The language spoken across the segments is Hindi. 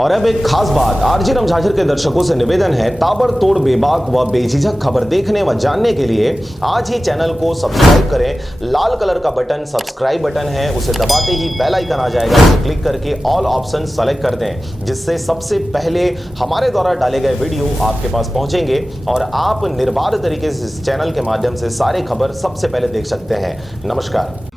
और अब एक खास बात, आरजे रमझाझर के दर्शकों से निवेदन है, ताबड़तोड़ बेबाक व बेझिझक खबर देखने व जानने के लिए आज ही चैनल को सब्सक्राइब करें। लाल कलर का बटन सब्सक्राइब बटन है, उसे दबाते ही बेल आइकन आ जाएगा, उसे क्लिक करके ऑल ऑप्शन सेलेक्ट कर दें, जिससे सबसे पहले हमारे द्वारा डाले गए वीडियो आपके पास पहुंचेंगे और आप निर्बाध तरीके से इस चैनल के माध्यम से सारे खबर सबसे पहले देख सकते हैं। नमस्कार।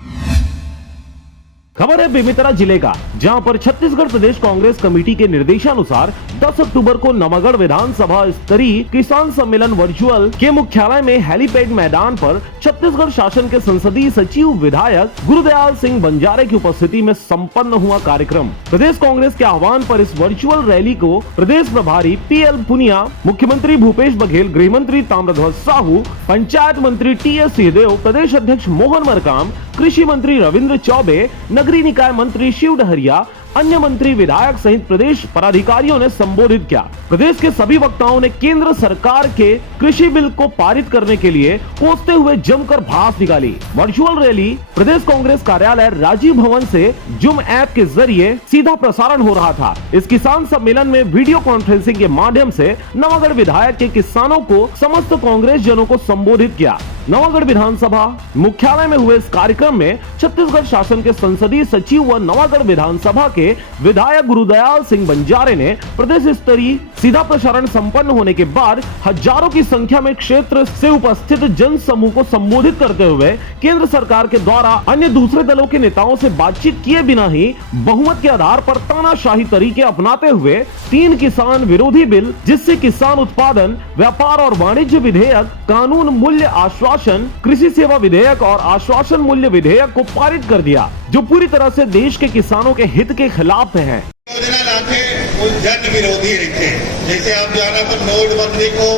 खबर है बेमेतरा जिले का, जहां पर छत्तीसगढ़ प्रदेश कांग्रेस कमेटी के निर्देशानुसार 10 अक्टूबर को नवागढ़ विधानसभा स्तरीय किसान सम्मेलन वर्चुअल के मुख्यालय में हेलीपैड मैदान पर छत्तीसगढ़ शासन के संसदीय सचिव विधायक गुरुदयाल सिंह बंजारे की उपस्थिति में संपन्न हुआ कार्यक्रम। प्रदेश कांग्रेस के आह्वान पर इस वर्चुअल रैली को प्रदेश प्रभारी PL पुनिया, मुख्यमंत्री भूपेश बघेल, गृह मंत्री ताम्रध्वज साहू, पंचायत मंत्री TS सिंहदेव, प्रदेश अध्यक्ष मोहन मरकाम, कृषि मंत्री रविंद्र चौबे, नगरीय निकाय मंत्री शिव डहरिया, अन्य मंत्री, विधायक सहित प्रदेश पदाधिकारियों ने संबोधित किया। प्रदेश के सभी वक्ताओं ने केंद्र सरकार के कृषि बिल को पारित करने के लिए कोसते हुए जमकर भड़ास निकाली। वर्चुअल रैली प्रदेश कांग्रेस कार्यालय राजीव भवन से जूम ऐप के जरिए सीधा प्रसारण हो रहा था। इस किसान सम्मेलन में वीडियो कॉन्फ्रेंसिंग के माध्यम से नवागढ़ विधायक के किसानों को समस्त कांग्रेस जनों को संबोधित किया। नवागढ़ विधानसभा मुख्यालय में हुए इस कार्यक्रम में छत्तीसगढ़ शासन के संसदीय सचिव व नवागढ़ विधानसभा के विधायक गुरुदयाल सिंह बंजारे ने प्रदेश स्तरीय सीधा प्रसारण संपन्न होने के बाद हजारों की संख्या में क्षेत्र से उपस्थित जन समूह को संबोधित करते हुए केंद्र सरकार के द्वारा अन्य दूसरे दलों के नेताओं से बातचीत किए बिना ही बहुमत के आधार पर तानाशाही तरीके अपनाते हुए 3 किसान विरोधी बिल, जिससे किसान उत्पादन, व्यापार और वाणिज्य विधेयक, कानून मूल्य आश्वासन, कृषि सेवा विधेयक और आश्वासन मूल्य विधेयक को पारित कर दिया, जो पूरी तरह से देश के किसानों के हित के खिलाफ है। योजना लाते वो जन विरोधी रहते, जैसे आप जाना तो नोटबंदी को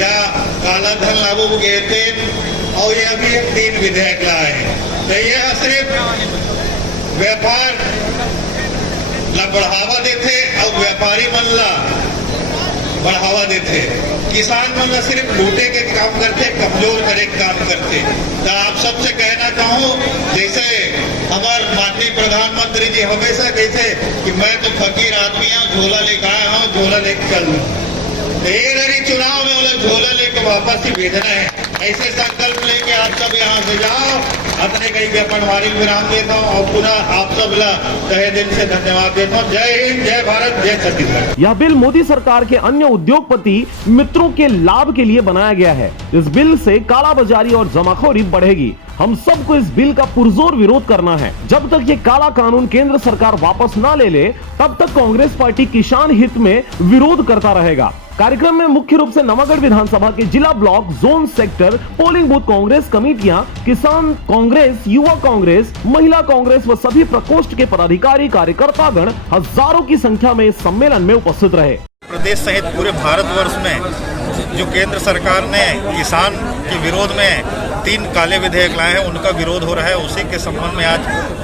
या काला धन लागू कहते, और ये अभी 3 विधेयक लाए हैं, तो ये सिर्फ व्यापार ला बढ़ावा देते और व्यापारी मन ला बढ़ावा देते, किसान मन ला सिर्फ लूटे के काम करते, कमजोर करे के काम करते। तो आप सबसे कहना चाहूँ, जैसे हमारे माननीय प्रधानमंत्री जी हमेशा कहते कि मैं तो फकीर आदमी हूँ, झोला लेकर आया हूँ, झोला लेकर चल लूँ। चुनाव में वो झोला लेकर वापस ही भेजना है, ऐसे संकल्प लेके आप सब यहाँ से जाओ। अपने कहीं के पटवारी विराम देता हूँ और पुनः आप सब तहे दिल से धन्यवाद देता हूँ। जय हिंद, जय भारत, जय छत्तीसगढ़। यह बिल मोदी सरकार के अन्य उद्योगपति मित्रों के लाभ के लिए बनाया गया है। इस बिल से कालाबाजारी और जमाखोरी बढ़ेगी। हम सबको इस बिल का पुरजोर विरोध करना है। जब तक ये काला कानून केंद्र सरकार वापस न ले ले, तब तक कांग्रेस पार्टी किसान हित में विरोध करता रहेगा। कार्यक्रम में मुख्य रूप से नवागढ़ विधानसभा के जिला, block, zone, sector, polling booth Congress कमेटियां, किसान कांग्रेस, युवा कांग्रेस, महिला कांग्रेस व सभी प्रकोष्ठ के पदाधिकारी, कार्यकर्तागण हजारों की संख्या में इस सम्मेलन में उपस्थित रहे। प्रदेश सहित पूरे भारतवर्ष में जो केंद्र सरकार ने किसान के विरोध में 3 काले विधेयक लाए हैं, उनका विरोध हो रहा है। उसी के संबंध में आज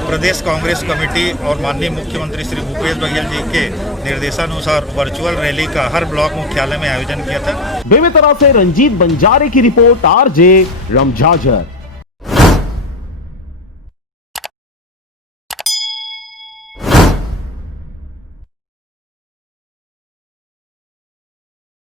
प्रदेश कांग्रेस कमेटी और माननीय मुख्यमंत्री श्री भूपेश बघेल जी के निर्देशानुसार वर्चुअल रैली का हर ब्लॉक मुख्यालय में आयोजन किया था। बेमेतरा से रंजीत बंजारे की रिपोर्ट, RJ रमझाझर।